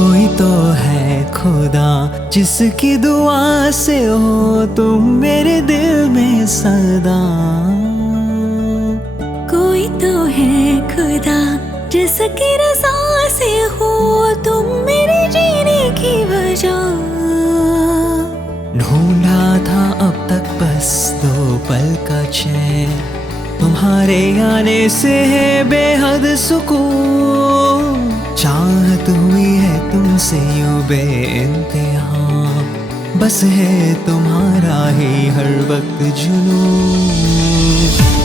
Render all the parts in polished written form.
कोई तो है खुदा जिसकी दुआ से हो तुम मेरे दिल में सदा। कोई तो है खुदा जिसकी रज़ा से हो तुम मेरे जीने की वजह। ढूंढा था अब तक बस 2 पल का चैन, तुम्हारे आने से है बेहद सुकून। चाहत हुई है तुमसे यूं बेइंतहा, बस है तुम्हारा ही हर वक्त जुनून।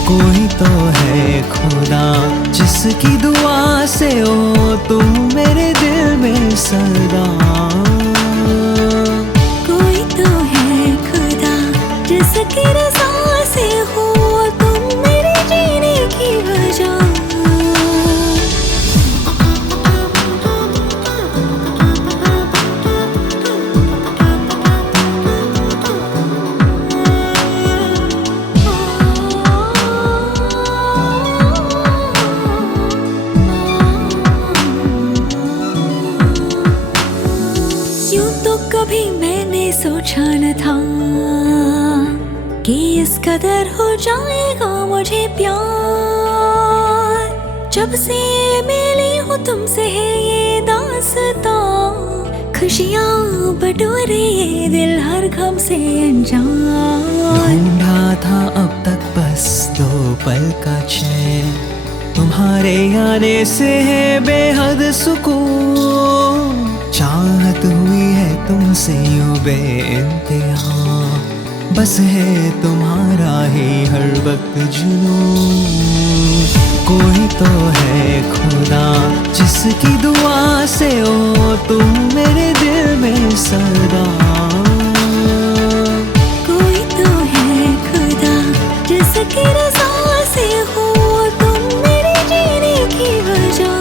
कोई तो है खुदा जिसकी दुआ से हो तुम मेरे दिल में सदा। कोई तो है खुदा जिसकी रज़ा से हो तुम मेरे जीने की वजह। यूं तो कभी मैंने सोचा न था कि इस कदर हो जाएगा मुझे प्यार। जब से मिली हूँ तुमसे है ये दास्तां, खुशियाँ बटोरे ये दिल हर गम से अनजान। ढूंढा था अब तक बस 2 पल का चैन, तुम्हारे आने से है बेहद सुकून। चाहत हुई है तुमसे यूं बेइंतहा, बस है तुम्हारा ही हर वक्त जुनून। कोई तो है खुदा जिसकी दुआ से हो तुम मेरे दिल में सदा। कोई तो है खुदा जिसकी रज़ा से हो तुम मेरे जीने की वजह।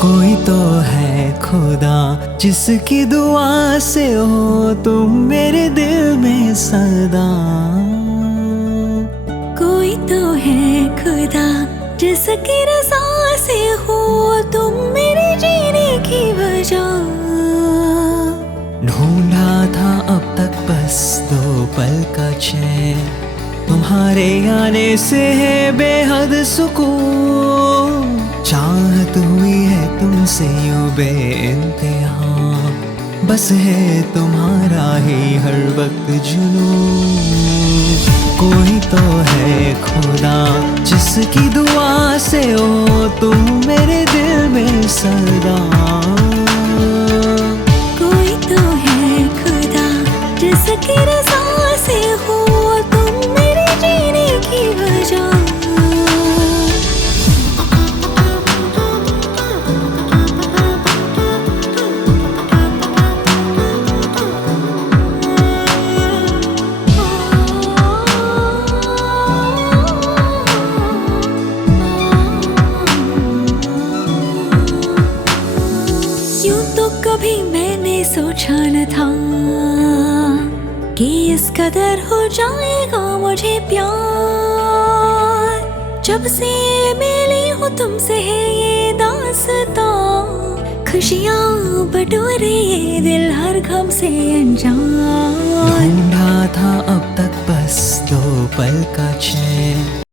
कोई तो है खुदा जिसकी दुआ से हो तुम मेरे दिल में सदा। कोई तो है खुदा जिसकी रज़ा से हो तुम मेरे जीने की वजह। ढूंढा था अब तक बस 2 पल का चैन, तुम्हारे आने से है बेहद सुकून। चाहत हुई है तुमसे यूं बेइंतहा, बस है तुम्हारा ही हर वक्त जुनून। कोई तो है खुदा जिसकी दुआ से हो तुम मेरे दिल में सदा। कोई तो है खुदा जिसकी रज़ा से हो तुम मेरे जीने की वजह। यूं तो कभी मैंने सोचा न था कि इस कदर हो जाएगा मुझे प्यार। जब से मिली हूँ तुमसे है ये दास्तां, खुशियाँ बटोरे ये दिल हर गम से अनजान। ढूंढा था अब तक बस 2 पल का चैन,